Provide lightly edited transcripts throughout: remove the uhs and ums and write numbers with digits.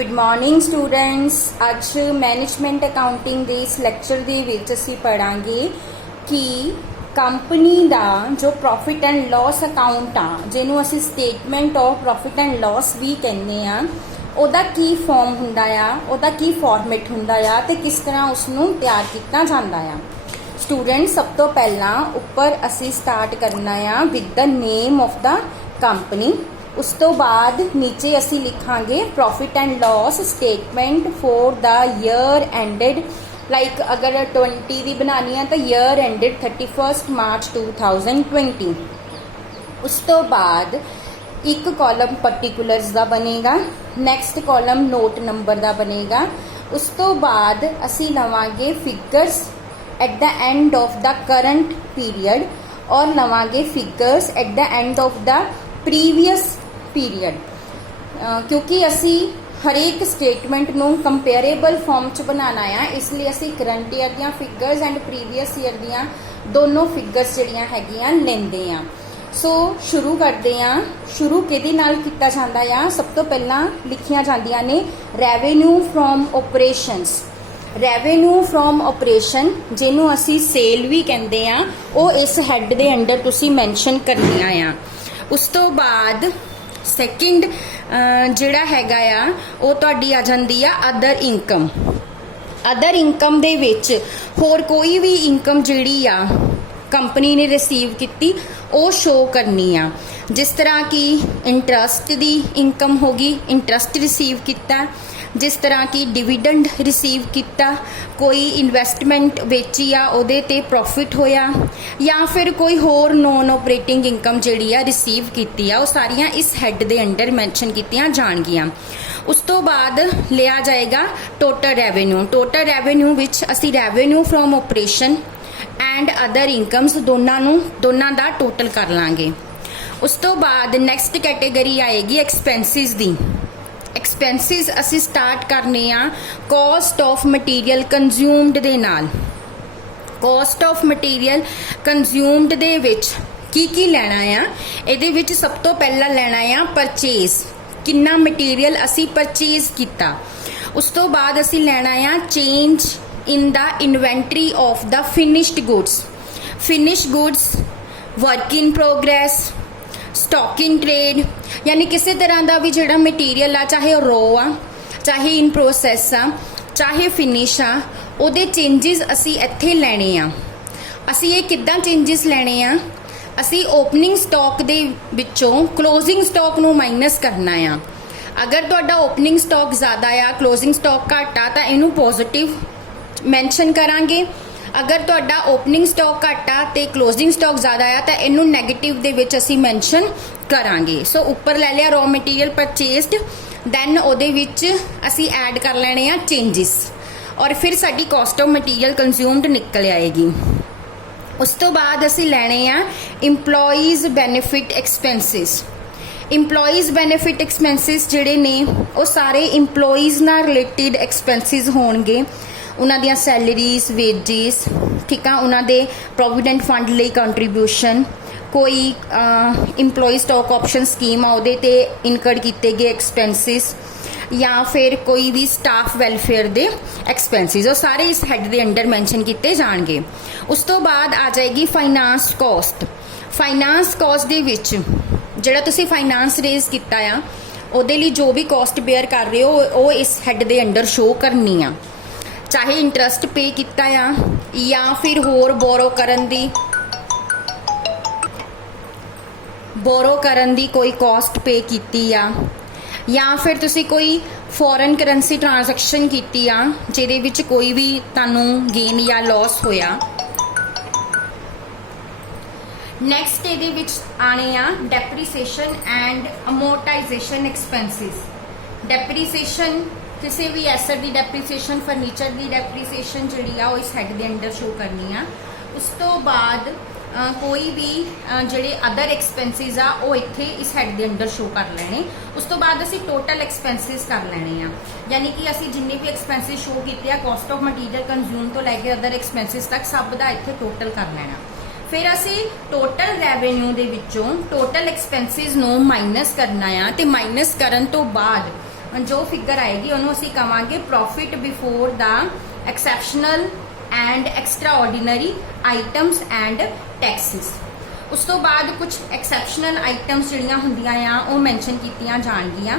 Good morning students. अज management accounting के इस लैक्चर के विच असीं पढ़ांगे कि कंपनी का जो प्रॉफिट एंड लॉस अकाउंट आ जिन्हों असीं statement of profit and loss भी कहने आ उहदा की फॉर्म हुंदा आ, उहदा की फॉर्मेट हुंदा आ ते किस तरह उसनूं तैयार किया जांदा आ। स्टूडेंट सब तो पहला उपर असीं स्टार्ट करना आ with the name of the company. उस तो बाद नीचे असी लिखांगे profit and loss statement for the year ended, like अगर 20 की बनानी है तो ईयर एंडेड 31 मार्च 2020। उस तो बाद एक कॉलम पर्टिकुलर्स का बनेगा, नैक्सट कॉलम नोट नंबर का बनेगा। उस तो बाद असी लवांगे figures at the end of the current period और लवांगे figures at the end of the previous period, क्योंकि असी हरेक स्टेटमेंट नूं कंपेरेबल फॉर्म च बनाना है, इसलिए असी करंट ईयर दियां फिगर्स एंड प्रीवियस ईयर दियां दोनों फिगर्स जिहड़ियां हैगियां लैंदे आ। सो शुरू करते हैं। शुरू किहदे नाल कीता जांदा आ? सब तो पहला लिखियां जांदियां ने revenue from operations. Revenue from operation जिन्हों असी सेल भी कहते हैं वो इस हैड दे अंडर तुसी मैंशन करनियां आ। उस तो बाद सैकेंड जिहड़ा हैगा आ वो तुहाडी आ जांदी आ अदर इनकम। अदर इनकम दे विच होर कोई भी इनकम जिहड़ी आ कंपनी ने रिसीव की वो शो करनी आ, जिस तरह की इंटरस्ट दी इनकम होगी, इंटरस्ट रिसीव किया, जिस तरह की डिविडेंड रिसीव किया, कोई इन्वेस्टमेंट बेची आ उहदे ते प्रॉफिट होया, या फिर कोई होर नॉन ऑपरेटिंग इनकम जिहड़ी आ रिसीव कीती आ, वो सारियां इस हैड दे अंडर मैंशन कीतियां जाणगियां। उस तो बाद लिया जाएगा टोटल रेवेन्यू। टोटल रेवेन्यू विच असी revenue from operation and other incomes दोनों का टोटल कर लांगे। उस तो बाद नैक्सट कैटेगरी आएगी एक्सपेंसिस दी। एक्सपेंसिस असी स्टार्ट करने आ कॉस्ट ऑफ मटीरियल कंज्यूम्ड दे नाल। कॉस्ट ऑफ मटीरियल कंज्यूम्ड दे विच की लेना आ? इहदे विच सब तो पहला लेना आ परचेज, कितना मटीरियल असी परचेज किया। उस तो बाद असी लेना आ change in the inventory of the finished goods. Finished goods, work in progress, stock in trade, यानी किसी तरह का भी जो मटीरियल आ, चाहे रो आ, चाहे इन प्रोसैस आ, चाहे फिनिश आ, उहदे चेंजिस असी इत्थे लेने आ। असी ये किद्दां चेंजिस लेने आ? असी ओपनिंग स्टॉक दे विचों क्लोजिंग स्टॉक नूं माइनस करना आ। अगर तुहाडा ओपनिंग स्टॉक ज़्यादा आ, क्लोजिंग स्टॉक घट आ, तां इहनूं पॉजिटिव मैंशन करांगे। अगर तुहाडा ओपनिंग स्टॉक घट आ ते क्लोजिंग स्टॉक ज़्यादा आ तो इनू नैगेटिव दे विच असी मैंशन करांगे। सो उपर ले लिया रॉ मटीरियल परचेस्ड, दैन उहदे विच असी ऐड कर लेने आ चेंजिस, और फिर साडी कॉस्ट ऑफ मटीरियल कंज्यूम्ड निकल आएगी। उस तो बाद असी लेने आ employees benefit expenses. Employees benefit expenses जिहड़े ने वो सारे इंप्लॉइज नाल रिलेटिड एक्सपेंसिस होणगे। उन्हां दियां सैलरीज, वेजिस, ठीक है, उन्हां दे प्रोविडेंट फंड लई कंट्रीब्यूशन, कोई इंप्लॉई स्टॉक ऑप्शन स्कीम आ उहदे ते इनकर्ड कीते गए एक्सपेंसिस, या फिर कोई भी स्टाफ वेलफेयर दे एक्सपेंसिस, वो सारे इस हैड दे अंडर मैंशन किए जाएंगे। उस तो बाद आ जाएगी फाइनांस कॉस्ट। फाइनांस कॉस्ट दे विच जिहड़ा तुसीं फाइनांस रेज किया आ उहदे लई जो भी कॉस्ट बेयर कर रहे हो वो इस हैड दे अंडर शो करनी आ, चाहे इंटरस्ट पे किया आ, या फिर होर बोरो करन दी कोई कॉस्ट पे की आ, या फिर तुसी कोई फॉरेन करंसी ट्रांजैक्शन की आ जिहदे विच कोई भी तुहानूं गेन या लॉस होया। नैक्सट इहदे विच आने आ डेप्रीसीएशन एंड अमोर्टाइजेशन एक्सपेंसिस। डेप्रीसीएशन किसी भी एसेट की डेप्रीसीएशन, फर्नीचर की डेप्रीसीएशन जिहड़ी आ इस हैड दे अंडर शो करनी आ। उस तो बाद कोई भी जिहड़े अदर एक्सपेंसिस आ वो इत्थे इस हैड दे अंडर शो कर लेने। उस तो बाद असी टोटल एक्सपेंसिस कर लेने आ, यानी कि असी जिन्ने भी एक्सपेंसिस शो कीते आ कॉस्ट ऑफ मटीरियल कंज्यूम तो लैके अदर एक्सपेंसिस तक सब दा इत्थे टोटल कर लेना। फिर असी टोटल रेवेन्यू दे विचों टोटल एक्सपेंसिस नूं माइनस करना आ, ते माइनस करन तो बाद जो फिगर आएगी उन्होंने असी कहांगे profit before the exceptional and extraordinary items and taxes. उस तो बाद कुछ एक्सैप्शनल आइटम्स जिहड़ियां हुंदियां आ वो मैंशन कीतियां जाणगियां,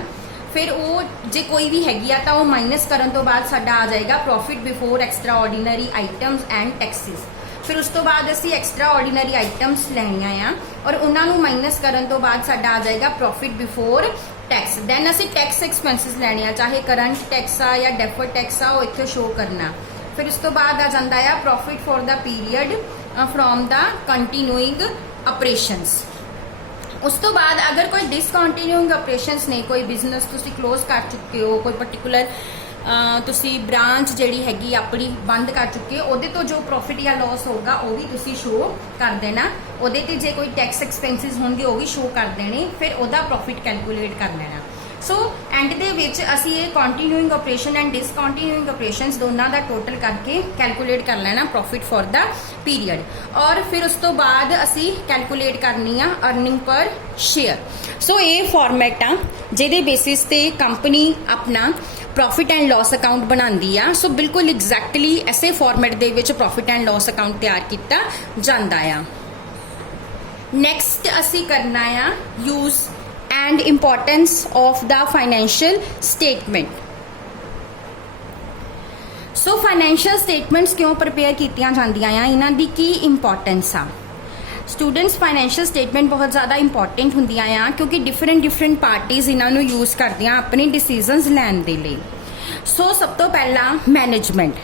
फिर वो जे कोई भी हैगी आ तां वो माइनस करन तो बाद साडा आ जाएगा profit before extra ordinary items and taxis. फिर उस तो बाद असी एक्सट्रा ऑर्डिनरी आइटम्स लैनियां आ और उन्होंने माइनस करन तो बाद साडा आ जाएगा प्रॉफिट बिफोर टैक्स। दैन असी टैक्स एक्सपेंसिस लैने आ, चाहे करंट टैक्स आ या डेफर्ड टैक्स आ, वो इत्थे शो करना। फिर उस तो बाद आ जांदा है profit for the period from the continuing operations. उस तो बाद अगर कोई डिसकंटिन्यूइंग ऑपरेशंस ने, कोई बिजनेस तुसी क्लोज कर चुके हो, कोई पर्टिकुलर तुसी ब्रांच जिहड़ी हैगी अपनी बंद कर चुके हो, उहदे तो जो प्रॉफिट या लॉस होगा वो भी तुसी शो कर देना। उहदे ते जे कोई टैक्स एक्सपेंसिस होंगे वो भी शो कर देने, फिर उहदा प्रॉफिट कैलकुलेट कर लेना। सो एंड दे विच असी ये continuing operation and discontinuing operations दोनों का टोटल करके कैलकुलेट कर लेना प्रॉफिट फॉर द पीरियड। और फिर उस तो बाद असी कैलकुलेट करनी आ अर्निंग पर शेयर। सो ये फॉर्मैट आ जिहदे बेसिस ते कंपनी अपना प्रॉफिट एंड लॉस अकाउंट बनाती आ। सो बिल्कुल एग्जैक्टली ऐसे फॉर्मैट दे विच प्रॉफिट एंड लॉस अकाउंट तैयार किया जाता है। नैक्सट असी करना आ use and importance of the financial statement. So financial statements क्यों प्रिपेयर कीतियां जांदियां आ, इन्हां दी की इंपॉर्टेंस आ। स्टूडेंट्स फाइनेंशियल स्टेटमेंट बहुत ज़्यादा इंपॉर्टेंट होंदियां आ क्योंकि डिफरेंट पार्टीज इन्हों यूज़ करदियां अपने डिसीजनस लैन दे लई। सो सब तो पहला मैनेजमेंट,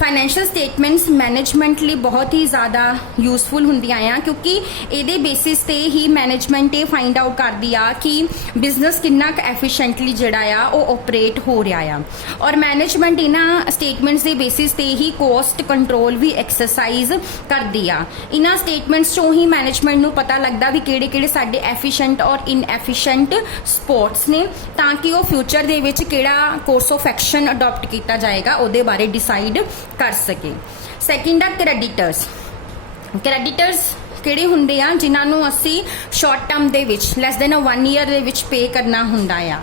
फाइनेंशियल स्टेटमेंट्स मैनेजमेंट लिए बहुत ही ज़्यादा यूजफुल होंदियां आ क्योंकि ये बेसिस ते ही मैनेजमेंट ये फाइंड आउट करदी आ कि बिजनेस कितना एफिशिएंटली जिहड़ा आ वो ऑपरेट हो रहा आ। और मैनेजमेंट इन्हां स्टेटमेंट्स के बेसिस ते ही कॉस्ट कंट्रोल भी एक्सरसाइज करदी आ। इन्हां स्टेटमेंट्स चों ही मैनेजमेंट नूं पता लगदा भी किहड़े-किहड़े साडे एफिशिएंट और इनएफिशिएंट स्पॉट्स ने, ताकि वो फ्यूचर दे विच किहड़ा कोर्स ऑफ एक्शन अडॉप्ट किया जाएगा उहदे बारे डिसाइड कर सके। सैकेंड आ क्रेडिटर्स। क्रेडिटर्स किहड़े हुंदे आ जिन्हां असी शॉर्ट टर्म दे विच लैस देन 1 ईयर दे विच पे करना हुंदा आ।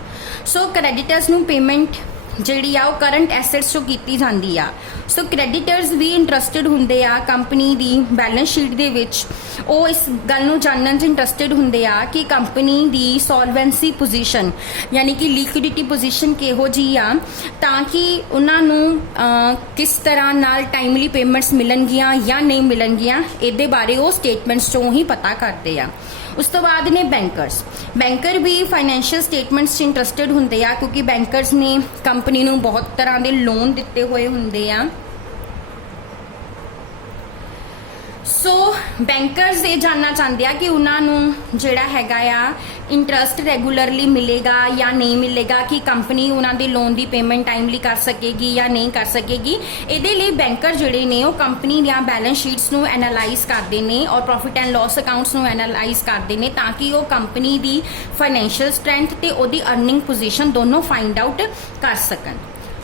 सो क्रेडिटर्स नूं पेमेंट जिहड़ी आ वो करंट एसेट्स चों कीती जांदी आ। सो क्रेडिटर्स भी इंटरस्टिड हुंदे आ कंपनी दी बैलेंस शीट दे विच, वो इस गल नूं जानन च इंटरस्टिड हुंदे आ कि कंपनी दी सॉल्वेंसी पोजीशन यानी कि लिक्विडिटी पोजीशन किहो जी आ, ताकि उन्हां नूं किस तरह नाल टाइमली पेमेंट्स मिलणगियां या नहीं मिलणगियां इहदे बारे वो स्टेटमेंट्स चों ही पता करदे आ। उस तो बाद ने बैंकर्स। बैंकर भी फाइनेंशियल स्टेटमेंट्स इंटरस्टिड होंगे आ क्योंकि बैंकर्स ने कंपनी नूं बहुत तरह के लोन दिते हुए होंगे आ। सो बैंकर्स ये जानना चाहते हैं कि उन्होंने जिहड़ा हैगा आ इंटरस्ट रेगूलरली मिलेगा या नहीं मिलेगा, कि कंपनी उन्होंने लोन की पेमेंट टाइमली कर सकेगी या नहीं कर सकेगी। इहदे लई बैंकर जिहड़े ने वो कंपनी दी बैलेंस शीट्स नूं एनालाइज करते हैं और प्रॉफिट एंड लॉस अकाउंट्स नूं एनालाइज करते हैं ताकि वो कंपनी की फाइनेंशियल स्ट्रेंथ ते उहदी अर्निंग पोजीशन दोनों फाइंड आउट कर सकन।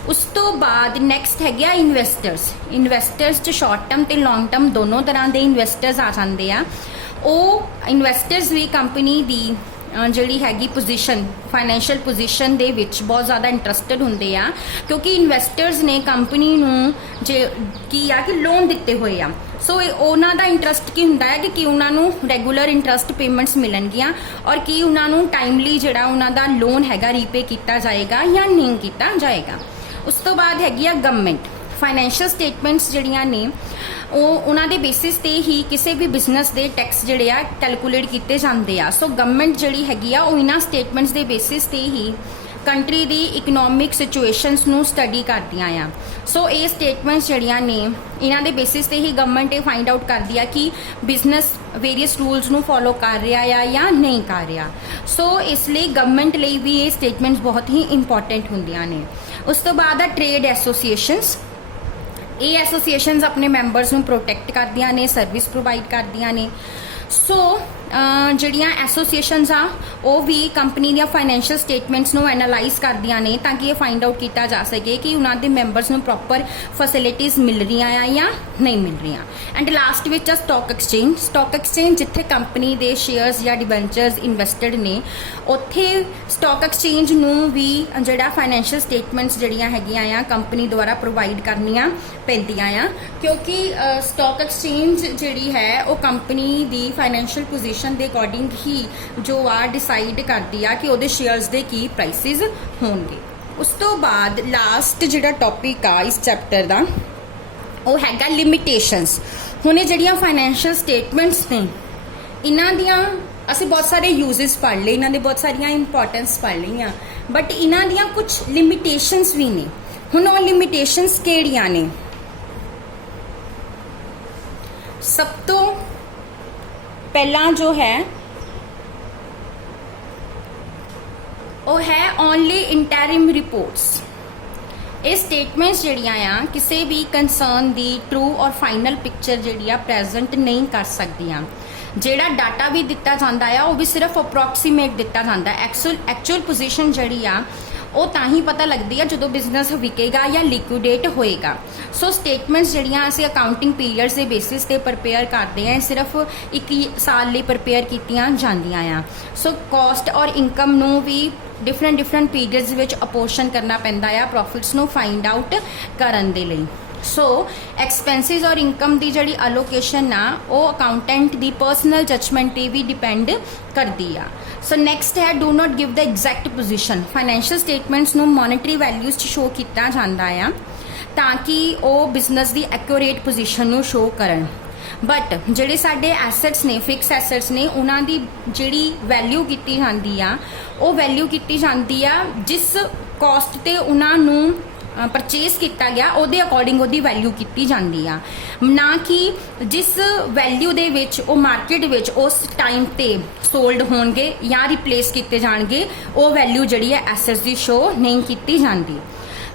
उस तो बाद नैक्सट है इन्वेस्टर्स। इन्वेस्टर्स च शॉर्ट टर्म ते लॉन्ग टर्म दोनों तरह के इन्वेस्टर्स आ जाते हैं। वो इन्वेस्टर्स भी कंपनी दी जिहड़ी हैगी पोजीशन फाइनेंशियल पोजीशन दे विच बहुत ज़्यादा इंटरस्टिड होंगे आ क्योंकि इन्वेस्टर्स ने कंपनी नूं जे की आ कि लोन दिते हुए आ। सो उन्हां दा इंटरस्ट की हुंदा है कि उन्होंने रेगूलर इंटरस्ट पेमेंट्स मिलणगियां और कि उन्होंने टाइमली जिहड़ा उन्हां दा लोन हैगा रीपे किया जाएगा या नहीं किया जाएगा। उस तो बाद हैगी आ गवर्नमेंट। फाइनेंशियल स्टेटमेंट्स जिहड़ियां ने उन्हां दे बेसिस ते ही किसी भी बिजनेस दे टैक्स जिहड़े आ कैलकुलेट किए जाते आ। सो गवर्नमेंट जिहड़ी हैगी आ इन्हां स्टेटमेंट्स दे बेसिस ते ही कंट्री दी इकनॉमिक सिचुएशनस नूं स्टडी करदियां आ। सो ये स्टेटमेंट्स जिहड़ियां ने इन्हां दे बेसिस ते ही गवर्नमेंट ये फाइंड आउट करदी आ कि बिजनेस वेरीअस रूल्स नूं फॉलो कर रहा है या नहीं कर रहा। सो इसलिए गवर्नमेंट लई भी ये स्टेटमेंट्स बहुत ही इंपॉर्टेंट हुंदियां ने। उस तो बाद आ ट्रेड एसोसीएशनस। ये एसोसीएशनस अपने मैंबर्स नूं प्रोटैक्ट करदियां ने, सर्विस प्रोवाइड करदियां ने। सो ਜਿਹੜੀਆਂ ਐਸੋਸੀਏਸ਼ਨਸ ਆ ਉਹ ਵੀ ਕੰਪਨੀ ਦੀਆਂ ਫਾਈਨੈਂਸ਼ੀਅਲ ਸਟੇਟਮੈਂਟਸ ਨੂੰ ਐਨਾਲਾਈਜ਼ ਕਰਦੀਆਂ ਨੇ ਤਾਂ ਕਿ ਇਹ ਫਾਈਂਡ ਆਊਟ ਕੀਤਾ ਜਾ ਸਕੇ ਕਿ ਉਹਨਾਂ ਦੇ ਮੈਂਬਰਸ ਨੂੰ ਪ੍ਰੋਪਰ ਫੈਸਿਲਿਟੀਜ਼ ਮਿਲ ਰਹੀਆਂ ਆ ਜਾਂ ਨਹੀਂ ਮਿਲ ਰਹੀਆਂ। ਐਂਡ ਲਾਸਟ ਵਿੱਚ ਆ ਸਟਾਕ ਐਕਸਚੇਂਜ ਜਿੱਥੇ ਕੰਪਨੀ ਦੇ ਸ਼ੇਅਰਸ ਜਾਂ ਡਿਬੈਂਚਰਸ ਇਨਵੈਸਟਡ ਨੇ, ਉੱਥੇ ਸਟਾਕ ਐਕਸਚੇਂਜ ਨੂੰ ਵੀ ਜਿਹੜਾ ਫਾਈਨੈਂਸ਼ੀਅਲ ਸਟੇਟਮੈਂਟਸ ਜਿਹੜੀਆਂ ਹੈਗੀਆਂ ਆ ਕੰਪਨੀ ਦੁਆਰਾ ਪ੍ਰੋਵਾਈਡ ਕਰਨੀਆਂ ਪੈਂਦੀਆਂ ਆ, ਕਿਉਂਕਿ ਸਟਾਕ ਐਕਸਚੇਂਜ ਜਿਹੜੀ ਹੈ ਉਹ ਕੰਪਨੀ ਦੀ ਫਾਈਨੈਂਸ਼ੀਅਲ ਪੋਜੀਸ਼ਨ ਦੇ ਅਕੋਰਡਿੰਗ ਹੀ ਜੋ ਆ ਡਿਸਾਈਡ ਕਰਦੀ ਆ ਕਿ ਉਹਦੇ ਸ਼ੇਅਰਸ ਦੇ ਕੀ ਪ੍ਰਾਈਸਿਸ ਹੋਣਗੇ। ਉਸ ਤੋਂ ਬਾਅਦ ਲਾਸਟ ਜਿਹੜਾ ਟੌਪਿਕ ਆ ਇਸ ਚੈਪਟਰ ਦਾ ਉਹ ਹੈਗਾ ਲਿਮਿਟੇਸ਼ਨਸ। ਹੁਣ ਇਹ ਜਿਹੜੀਆਂ ਫਾਈਨੈਂਸ਼ੀਅਲ ਸਟੇਟਮੈਂਟਸ ਨੇ ਇਹਨਾਂ ਦੀਆਂ ਅਸੀਂ ਬਹੁਤ ਸਾਰੇ ਯੂਜ਼ਸ ਪੜ੍ਹ ਲਏ, ਇਹਨਾਂ ਦੇ ਬਹੁਤ ਸਾਰੀਆਂ ਇੰਪੋਰਟੈਂਸ ਪੜ੍ਹ ਲਈਆਂ, ਬਟ ਇਹਨਾਂ ਦੀਆਂ ਕੁਝ ਲਿਮਿਟੇਸ਼ਨਸ ਵੀ ਨੇ। ਹੁਣ ਉਹ ਲਿਮਿਟੇਸ਼ਨਸ ਕਿਹੜੀਆਂ ਨੇ? ਸਭ ਤੋਂ ਪਹਿਲਾਂ ਜੋ ਹੈ ਉਹ ਹੈ ਓਨਲੀ ਇੰਟਰਿਮ ਰਿਪੋਰਟਸ। ਇਹ ਸਟੇਟਮੈਂਟਸ ਜਿਹੜੀਆਂ ਆ ਕਿਸੇ ਵੀ ਕੰਸਰਨ ਦੀ ਟਰੂ ਔਰ ਫਾਈਨਲ ਪਿਕਚਰ ਜਿਹੜੀ ਆ ਪ੍ਰੈਜ਼ੈਂਟ ਨਹੀਂ ਕਰ ਸਕਦੀਆਂ। ਜਿਹੜਾ ਡਾਟਾ ਵੀ ਦਿੱਤਾ ਜਾਂਦਾ ਆ ਉਹ ਵੀ ਸਿਰਫ ਅਪਰੋਕਸੀਮੇਟ ਦਿੱਤਾ ਜਾਂਦਾ। ਐਕਚੁਅਲ ਪੋਜੀਸ਼ਨ ਜਿਹੜੀ ਆ ਉਹ ਤਾਂ ਹੀ ਪਤਾ ਲੱਗਦੀ ਆ ਜਦੋਂ ਬਿਜ਼ਨਸ ਵਿਕੇਗਾ ਜਾਂ ਲਿਕੁਇਡੇਟ ਹੋਏਗਾ। ਸੋ ਸਟੇਟਮੈਂਟਸ ਜਿਹੜੀਆਂ ਅਸੀਂ ਅਕਾਊਂਟਿੰਗ ਪੀਰੀਅਡਸ ਦੇ ਬੇਸਿਸ ਤੇ ਪ੍ਰਪੇਅਰ ਕਰਦੇ ਆ, ਸਿਰਫ 1 ਸਾਲ ਲਈ ਪ੍ਰਪੇਅਰ ਕੀਤੀਆਂ ਜਾਂਦੀਆਂ ਆ। ਸੋ ਕਾਸਟ ਔਰ ਇਨਕਮ ਨੂੰ ਵੀ ਡਿਫਰੈਂਟ ਪੀਰੀਅਡਸ ਵਿੱਚ ਅਪੋਰਸ਼ਨ ਕਰਨਾ ਪੈਂਦਾ ਆ ਪ੍ਰੋਫਿਟਸ ਨੂੰ ਫਾਈਂਡ ਆਊਟ ਕਰਨ ਦੇ ਲਈ। ਸੋ ਐਕਸਪੈਂਸਿਸ ਔਰ ਇਨਕਮ ਦੀ ਜਿਹੜੀ ਅਲੋਕੇਸ਼ਨ ਆ ਉਹ ਅਕਾਊਂਟੈਂਟ ਦੀ ਪਰਸਨਲ ਜਜਮੈਂਟ ਤੇ ਵੀ ਡਿਪੈਂਡ ਕਰਦੀ ਆ। ਸੋ ਨੈਕਸਟ ਹੈ do not give the exact position. Financial statements ਨੂੰ ਮੋਨੇਟਰੀ ਵੈਲਿਊਜ਼ 'ਚ ਸ਼ੋ ਕੀਤਾ ਜਾਂਦਾ ਆ ਤਾਂ ਕਿ ਉਹ ਬਿਜ਼ਨਸ ਦੀ ਐਕੂਰੇਟ ਪੋਜੀਸ਼ਨ ਨੂੰ ਸ਼ੋ ਕਰਨ। ਬਟ ਜਿਹੜੇ ਸਾਡੇ ਐਸੈਟਸ ਨੇ, ਫਿਕਸ ਐਸੈਟਸ ਨੇ, ਉਹਨਾਂ ਦੀ ਜਿਹੜੀ ਵੈਲਿਊ ਕੀਤੀ ਜਾਂਦੀ ਆ ਉਹ ਵੈਲਿਊ ਕੀਤੀ ਜਾਂਦੀ ਆ ਜਿਸ ਕਾਸਟ ਤੇ ਉਹਨਾਂ ਨੂੰ ਪਰਚੇਸ ਕੀਤਾ ਗਿਆ ਉਹਦੇ ਅਕੋਰਡਿੰਗ ਉਹਦੀ ਵੈਲਿਊ ਕੀਤੀ ਜਾਂਦੀ ਆ, ਨਾ ਕਿ ਜਿਸ ਵੈਲਿਊ ਦੇ ਵਿੱਚ ਉਹ ਮਾਰਕੀਟ ਵਿੱਚ ਉਸ ਟਾਈਮ ਤੇ ਸੋਲਡ ਹੋਣਗੇ ਜਾਂ ਰਿਪਲੇਸ ਕੀਤੇ ਜਾਣਗੇ ਉਹ ਵੈਲਿਊ ਜਿਹੜੀ ਹੈ ਐਸੈਟਸ ਦੀ ਸ਼ੋ ਨਹੀਂ ਕੀਤੀ ਜਾਂਦੀ।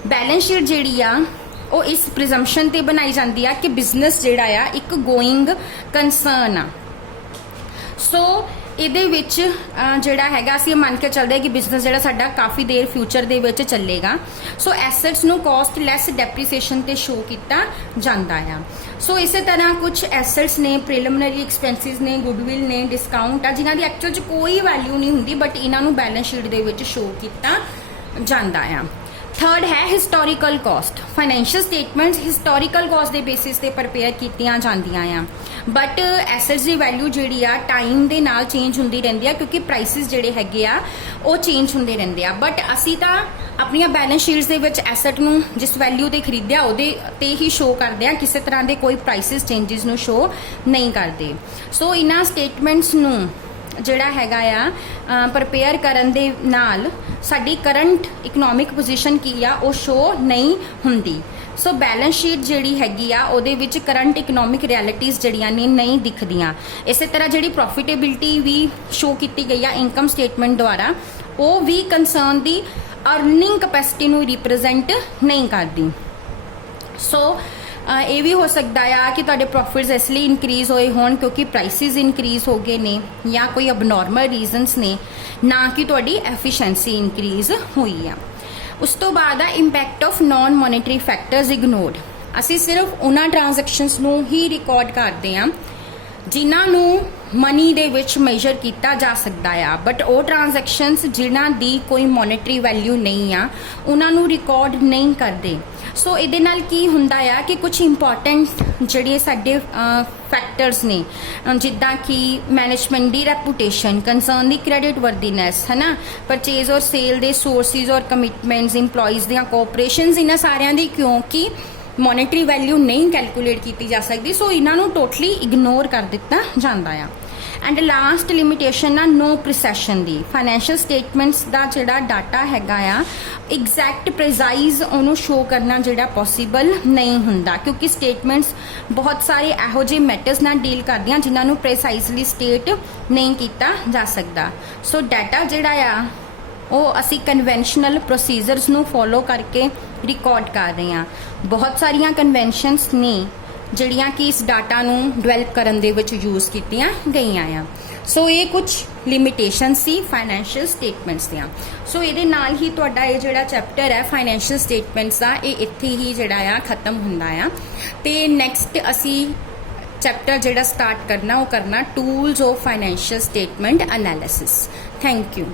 ਬੈਲੈਂਸ ਸ਼ੀਟ ਜਿਹੜੀ ਆ ਉਹ ਇਸ ਪ੍ਰੀਜ਼ੰਪਸ਼ਨ ਤੇ ਬਣਾਈ ਜਾਂਦੀ ਆ ਕਿ ਬਿਜ਼ਨਸ ਜਿਹੜਾ ਆ ਇੱਕ ਗੋਇੰਗ ਕੰਸਰਨ ਆ। ਸੋ ਇਹਦੇ ਵਿੱਚ ਜਿਹੜਾ ਹੈਗਾ ਅਸੀਂ ਮੰਨ ਕੇ ਚੱਲਦੇ ਹਾਂ ਕਿ ਬਿਜ਼ਨਸ ਜਿਹੜਾ ਸਾਡਾ ਕਾਫੀ ਦੇਰ ਫਿਊਚਰ ਦੇ ਵਿੱਚ ਚੱਲੇਗਾ। ਸੋ ਐਸੈਟਸ ਨੂੰ ਕਾਸਟ ਲੈਸ ਡੈਪਰੀਸੀਏਸ਼ਨ ਤੇ ਸ਼ੋ ਕੀਤਾ ਜਾਂਦਾ ਆ। ਸੋ ਇਸੇ ਤਰ੍ਹਾਂ ਕੁਝ ਐਸੈਟਸ ਨੇ, ਪ੍ਰੀਲਿਮਿਨਰੀ ਐਕਸਪੈਂਸਿਸ ਨੇ, ਗੁੱਡਵਿਲ ਨੇ, ਡਿਸਕਾਊਂਟ ਆ ਜਿਨ੍ਹਾਂ ਦੀ ਐਕਚੁਅਲ 'ਚ ਕੋਈ ਵੈਲਿਊ ਨਹੀਂ ਹੁੰਦੀ ਬਟ ਇਹਨਾਂ ਨੂੰ ਬੈਲੈਂਸ ਸ਼ੀਟ ਦੇ ਵਿੱਚ ਸ਼ੋ ਕੀਤਾ ਜਾਂਦਾ ਆ। ਥਰਡ ਹੈ historical cost. Financial statements historical cost ਦੇ ਬੇਸਿਸ ਤੇ ਪ੍ਰਪੇਅਰ ਕੀਤੀਆਂ ਜਾਂਦੀਆਂ ਆ ਬਟ ਐਸੈਟਸ ਦੀ ਵੈਲਿਊ ਜਿਹੜੀ ਆ ਟਾਈਮ ਦੇ ਨਾਲ ਚੇਂਜ ਹੁੰਦੀ ਰਹਿੰਦੀ ਆ ਕਿਉਂਕਿ ਪ੍ਰਾਈਸਿਸ ਜਿਹੜੇ ਹੈਗੇ ਆ ਉਹ ਚੇਂਜ ਹੁੰਦੇ ਰਹਿੰਦੇ ਆ। ਬਟ ਅਸੀਂ ਤਾਂ ਆਪਣੀਆਂ ਬੈਲੈਂਸ ਸ਼ੀਟਸ ਦੇ ਵਿੱਚ ਐਸੈਟ ਨੂੰ ਜਿਸ ਵੈਲਿਊ ਤੇ ਖਰੀਦਿਆ ਉਹਦੇ ਤੇ ਹੀ ਸ਼ੋ ਕਰਦੇ ਆ, ਕਿਸੇ ਤਰ੍ਹਾਂ ਦੇ ਕੋਈ ਪ੍ਰਾਈਸਿਸ ਚੇਂਜਸ ਨੂੰ ਸ਼ੋ ਨਹੀਂ ਕਰਦੇ। ਸੋ ਇਹਨਾਂ ਸਟੇਟਮੈਂਟਸ ਨੂੰ ਜਿਹੜਾ ਹੈਗਾ ਆ ਪ੍ਰਪੇਅਰ ਕਰਨ ਦੇ ਨਾਲ ਸਾਡੀ ਕਰੰਟ ਇਕਨੋਮਿਕ ਪੋਜੀਸ਼ਨ ਕੀ ਆ ਉਹ ਸ਼ੋ ਨਹੀਂ ਹੁੰਦੀ। ਸੋ ਬੈਲੈਂਸ ਸ਼ੀਟ ਜਿਹੜੀ ਹੈਗੀ ਆ ਉਹਦੇ ਵਿੱਚ ਕਰੰਟ ਇਕਨੋਮਿਕ ਰਿਐਲਿਟੀਜ਼ ਜਿਹੜੀਆਂ ਨੇ ਨਹੀਂ ਦਿਖਦੀਆਂ। ਇਸੇ ਤਰ੍ਹਾਂ ਜਿਹੜੀ ਪ੍ਰੋਫਿਟੇਬਿਲਟੀ ਵੀ ਸ਼ੋ ਕੀਤੀ ਗਈ ਆ ਇਨਕਮ ਸਟੇਟਮੈਂਟ ਦੁਆਰਾ ਉਹ ਵੀ ਕੰਸਰਨ ਦੀ ਅਰਨਿੰਗ ਕੈਪੈਸਿਟੀ ਨੂੰ ਰਿਪਰੈਜ਼ੈਂਟ ਨਹੀਂ ਕਰਦੀ। ਸੋ ਇਹ ਵੀ ਹੋ ਸਕਦਾ ਆ ਕਿ ਤੁਹਾਡੇ ਪ੍ਰੋਫਿਟਸ ਇਸ ਲਈ ਇਨਕਰੀਜ਼ ਹੋਏ ਹੋਣ ਕਿਉਂਕਿ ਪ੍ਰਾਈਸਿਸ ਇਨਕਰੀਜ਼ ਹੋ ਗਏ ਨੇ ਜਾਂ ਕੋਈ ਅਬਨੋਰਮਲ ਰੀਜ਼ਨਸ ਨੇ, ਨਾ ਕਿ ਤੁਹਾਡੀ ਐਫੀਸ਼ੀਐਂਸੀ ਇਨਕਰੀਜ਼ ਹੋਈ ਆ। ਉਸ ਤੋਂ ਬਾਅਦ ਆ ਇੰਪੈਕਟ ਆਫ ਨਾਨ ਮੋਨੇਟਰੀ ਫੈਕਟਰਸ ਇਗਨੋਰਡ। ਅਸੀਂ ਸਿਰਫ ਉਹਨਾਂ ਟ੍ਰਾਂਜੈਕਸ਼ਨਸ ਨੂੰ ਹੀ ਰਿਕਾਰਡ ਕਰਦੇ ਆ ਜਿਨ੍ਹਾਂ ਨੂੰ ਮਨੀ ਦੇ ਵਿੱਚ ਮੇਜਰ ਕੀਤਾ ਜਾ ਸਕਦਾ ਆ ਬਟ ਉਹ ਟ੍ਰਾਂਜੈਕਸ਼ਨਸ ਜਿਨ੍ਹਾਂ ਦੀ ਕੋਈ ਮੋਨੇਟਰੀ ਵੈਲਿਊ ਨਹੀਂ ਆ ਉਹਨਾਂ ਨੂੰ ਰਿਕਾਰਡ ਨਹੀਂ ਕਰਦੇ। ਸੋ ਇਹਦੇ ਨਾਲ ਕੀ ਹੁੰਦਾ ਆ ਕਿ ਕੁਝ ਇੰਪੋਰਟੈਂਟ ਜਿਹੜੇ ਸਾਡੇ ਫੈਕਟਰਸ ਨੇ ਜਿੱਦਾਂ ਕਿ ਮੈਨੇਜਮੈਂਟ ਦੀ ਰੈਪੂਟੇਸ਼ਨ, ਕੰਸਰਨ ਦੀ ਕ੍ਰੈਡਿਟ ਵਰਦੀਨੈਸ, ਹੈ ਨਾ, ਪਰਚੇਜ਼ ਔਰ ਸੇਲ ਦੇ ਸੋਰਸਿਸ ਔਰ ਕਮਿਟਮੈਂਟਸ, ਇੰਪਲੋਈਜ਼ ਦੀਆਂ ਕੋਆਪਰੇਸ਼ਨਸ, ਇਹਨਾਂ ਸਾਰਿਆਂ ਦੀ ਕਿਉਂਕਿ ਮੋਨੇਟਰੀ ਵੈਲਿਊ ਨਹੀਂ ਕੈਲਕੂਲੇਟ ਕੀਤੀ ਜਾ ਸਕਦੀ ਸੋ ਇਹਨਾਂ ਨੂੰ ਟੋਟਲੀ ਇਗਨੋਰ ਕਰ ਦਿੱਤਾ ਜਾਂਦਾ ਆ। ਐਂਡ ਲਾਸਟ ਲਿਮਿਟੇਸ਼ਨ ਆ ਨੋ ਪ੍ਰੀਸੈਸ਼ਨ ਦੀ। ਫਾਈਨੈਂਸ਼ੀਅਲ ਸਟੇਟਮੈਂਟਸ ਦਾ ਜਿਹੜਾ ਡਾਟਾ ਹੈਗਾ ਆ ਐਗਜ਼ੈਕਟ ਪ੍ਰੀਸਾਈਜ਼ ਉਹਨੂੰ ਸ਼ੋ ਕਰਨਾ ਜਿਹੜਾ ਪੋਸੀਬਲ ਨਹੀਂ ਹੁੰਦਾ ਕਿਉਂਕਿ ਸਟੇਟਮੈਂਟਸ ਬਹੁਤ ਸਾਰੇ ਇਹੋ ਜਿਹੇ ਮੈਟਰਸ ਨਾਲ ਡੀਲ ਕਰਦੀਆਂ ਜਿਨ੍ਹਾਂ ਨੂੰ ਪ੍ਰੀਸਾਈਜ਼ਲੀ ਸਟੇਟ ਨਹੀਂ ਕੀਤਾ ਜਾ ਸਕਦਾ। ਸੋ ਡਾਟਾ ਜਿਹੜਾ ਆ ਉਹ ਅਸੀਂ ਕਨਵੈਨਸ਼ਨਲ ਪ੍ਰੋਸੀਜਰਸ ਨੂੰ ਫੋਲੋ ਕਰਕੇ ਰਿਕਾਰਡ ਕਰ ਰਹੇ ਹਾਂ। ਬਹੁਤ ਸਾਰੀਆਂ ਕਨਵੈਨਸ਼ਨਸ ਨੇ ਜਿਹੜੀਆਂ ਕਿ ਇਸ ਡਾਟਾ ਨੂੰ ਡਿਵੈਲਪ ਕਰਨ ਦੇ ਵਿੱਚ ਯੂਜ਼ ਕੀਤੀਆਂ ਗਈਆਂ ਆ। ਸੋ ਇਹ ਕੁਝ ਲਿਮਿਟੇਸ਼ਨ ਸੀ ਫਾਈਨੈਂਸ਼ੀਅਲ ਸਟੇਟਮੈਂਟਸ ਦੀਆਂ। ਸੋ ਇਹਦੇ ਨਾਲ ਹੀ ਤੁਹਾਡਾ ਇਹ ਜਿਹੜਾ ਚੈਪਟਰ ਹੈ ਫਾਈਨੈਂਸ਼ੀਅਲ ਸਟੇਟਮੈਂਟਸ ਦਾ, ਇਹ ਇੱਥੇ ਹੀ ਜਿਹੜਾ ਆ ਖਤਮ ਹੁੰਦਾ ਆ। ਤੇ ਨੈਕਸਟ ਅਸੀਂ ਚੈਪਟਰ ਜਿਹੜਾ ਸਟਾਰਟ ਕਰਨਾ ਉਹ ਕਰਨਾ tools of financial statement analysis. Thank you.